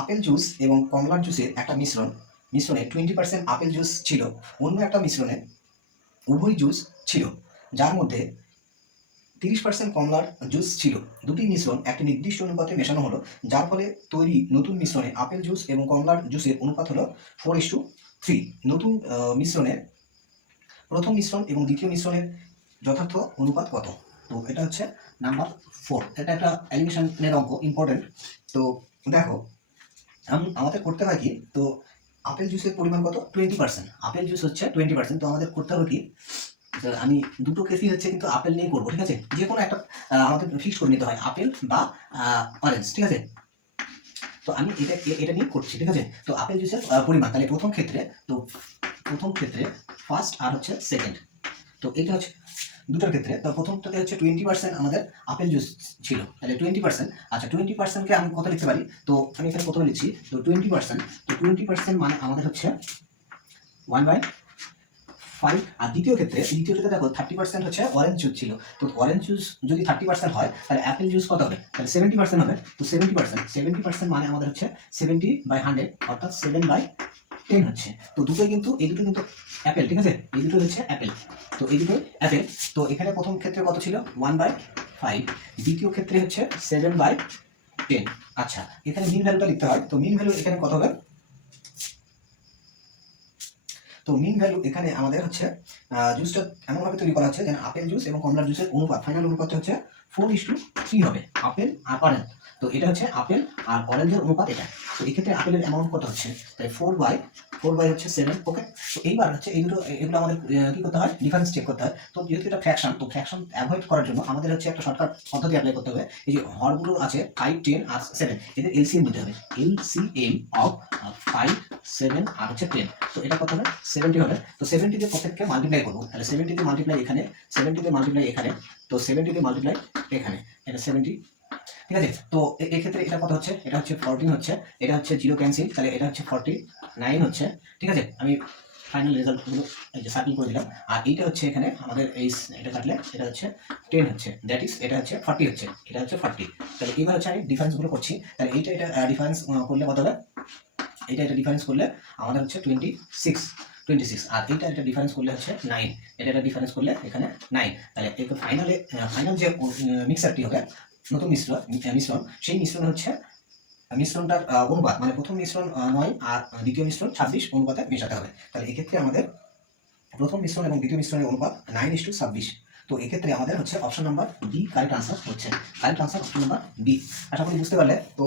Apple juice এবং কমলার জুসের একটা মিশ্রণে 20% আপেল জুস ছিল, অন্য একটা মিশ্রণে উভয় জুস ছিল, যার মধ্যে 30% কমলার জুস ছিল। দুটি মিশ্রণ একটি নির্দিষ্ট অনুপাতে মেশানো হলো, যার ফলে তৈরি নতুন মিশ্রণে আপেল জুস এবং কমলার জুসের অনুপাত হলো 4:3। নতুন মিশ্রণে প্রথম মিশ্রণ এবং দ্বিতীয় মিশ্রণের যথার্থ অনুপাত কত? তো এটা হচ্ছে নাম্বার 4। এটা একটা অ্যালিগেশনের অঙ্ক, ইম্পর্টেন্ট। তো দেখো, আমাদের করতে হয় কি, তো আপেল জুসের পরিমাণ কত? 20%। আপেল জুস হচ্ছে 20%। তো আমাদের করতে হবে কি, আমি দুটো কেসই হচ্ছে কিন্তু আপেল নিয়ে করবো, ঠিক আছে? যে কোনো একটা আমাদের ফিক্স করে নিতে হয়, আপেল বা অরেঞ্জ, ঠিক আছে? তো আমি এটা নিয়ে করছি, ঠিক আছে? তো আপেল জুসের পরিমাণ তাহলে প্রথম ক্ষেত্রে ফার্স্ট আর হচ্ছে সেকেন্ড। তো এটা হচ্ছে দুটোর ক্ষেত্রে। তো প্রথমটাতে হচ্ছে 20% আমাদের আপেল জুস ছিল, তাহলে 20%। আচ্ছা, 20%কে আমি কত লিখতে পারি? তো আমি এখানে প্রথমে লিখছি, তো 20%। তো 20% মানে আমাদের হচ্ছে 1/5। আর দ্বিতীয়টাতে দেখো 30% হচ্ছে অরেঞ্জ জুস ছিল। তো অরেঞ্জ জুস যদি 30% হয়, তাহলে অ্যাপেল জুস কত হবে? তাহলে 70% হবে। তো 70% মানে আমাদের হচ্ছে 70/100, অর্থাৎ 7/10 হচ্ছে। তো এই দুটো কিন্তু অ্যাপেল, ঠিক আছে? এই দুটো হচ্ছে অ্যাপেল। তো এই দুটো অ্যাপেল। তো এখানে প্রথম ক্ষেত্রে কত ছিল? 1/5। দ্বিতীয় ক্ষেত্রে হচ্ছে 7/10। আচ্ছা, এখানে মিন ভ্যালুটা লিখতে হয়। তো মিন ভ্যালু এখানে কত হবে? তো মিন ভ্যালু এখানে আমাদের হচ্ছে জুসটা এমনভাবে তৈরি করা হচ্ছে যেন আপেল জুস এবং কমলার জুসের অনুপাত, ফাইনাল অনুপাত হচ্ছে 4:3 হবে, আপেল আর অরেঞ্জ। তো এটা হচ্ছে আপেল আর অরেঞ্জের অনুপাত এটা। তো এক্ষেত্রে আপেলের অ্যামাউন্ট কত হচ্ছে? তাই 4/4 হচ্ছে 7। ওকে। তো এইবার হচ্ছে এগুলো আমাদের কি করতে হয়? ডিফারেন্স চেক করতে হয়। তো যেহেতু এটা ফ্র্যাকশন, তো ফ্র্যাকশন অ্যাভয়েড করার জন্য আমাদের হচ্ছে একটা শর্টকাট পদ্ধতি অ্যাপ্লাই করতে হবে। এই যে হরগুলো আছে 5, 10 আর 7, এদের এলসিএম নিতে হবে। এলসিএম অফ 5, 7 আর হচ্ছে 10। তো এটা কত হবে? 70 হবে। তো 70 দিয়ে প্রত্যেককে মাল্টিপ্লাই করবো। তাহলে 70 দিয়ে মাল্টিপ্লাই এখানে, 70 দিয়ে মাল্টিপ্লাই এখানে, তো 70 দিয়ে মাল্টিপ্লাই এখানে, এটা 70, ঠিক আছে? তো এক্ষেত্রে এটা কত হচ্ছে? এটা হচ্ছে 14 হচ্ছে, এটা হচ্ছে 0 ক্যান্সেল, তাহলে এটা হচ্ছে 49 হচ্ছে, ঠিক আছে? আমি ফাইনাল রেজাল্টগুলো এই যে সার্কেল করে দিলাম। আর এইটা হচ্ছে এখানে আমাদের এই এটা কাটলে এটা হচ্ছে 10 হচ্ছে, দ্যাট ইজ এটা হচ্ছে 40 হচ্ছে, এটা হচ্ছে 40। তাহলে এবার হচ্ছে আমি ডিফারেন্সগুলো করছি। তাহলে এটা ডিফারেন্স করলে কত হবে? এটা ডিফারেন্স করলে আমাদের হচ্ছে 26। আর এটা ডিফারেন্স করলে হচ্ছে 9। এটা ডিফারেন্স করলে এখানে 9। তাহলে ফাইনাল যে মিক্সারটি হবে, নতুন মিশ্রণ, সেই মিশ্রণটার অনুপাত, মানে প্রথম মিশ্রণ 9 আর দ্বিতীয় মিশ্রণ 26 অনুপাতে মেশাতে হবে। তাহলে এক্ষেত্রে আমাদের প্রথম মিশ্রণ এবং দ্বিতীয় মিশ্রণের অনুপাত 9:26। তো এক্ষেত্রে আমাদের হচ্ছে option number B correct answer হচ্ছে। Correct answer option number B. আশা করি বুঝতে পারলে। তো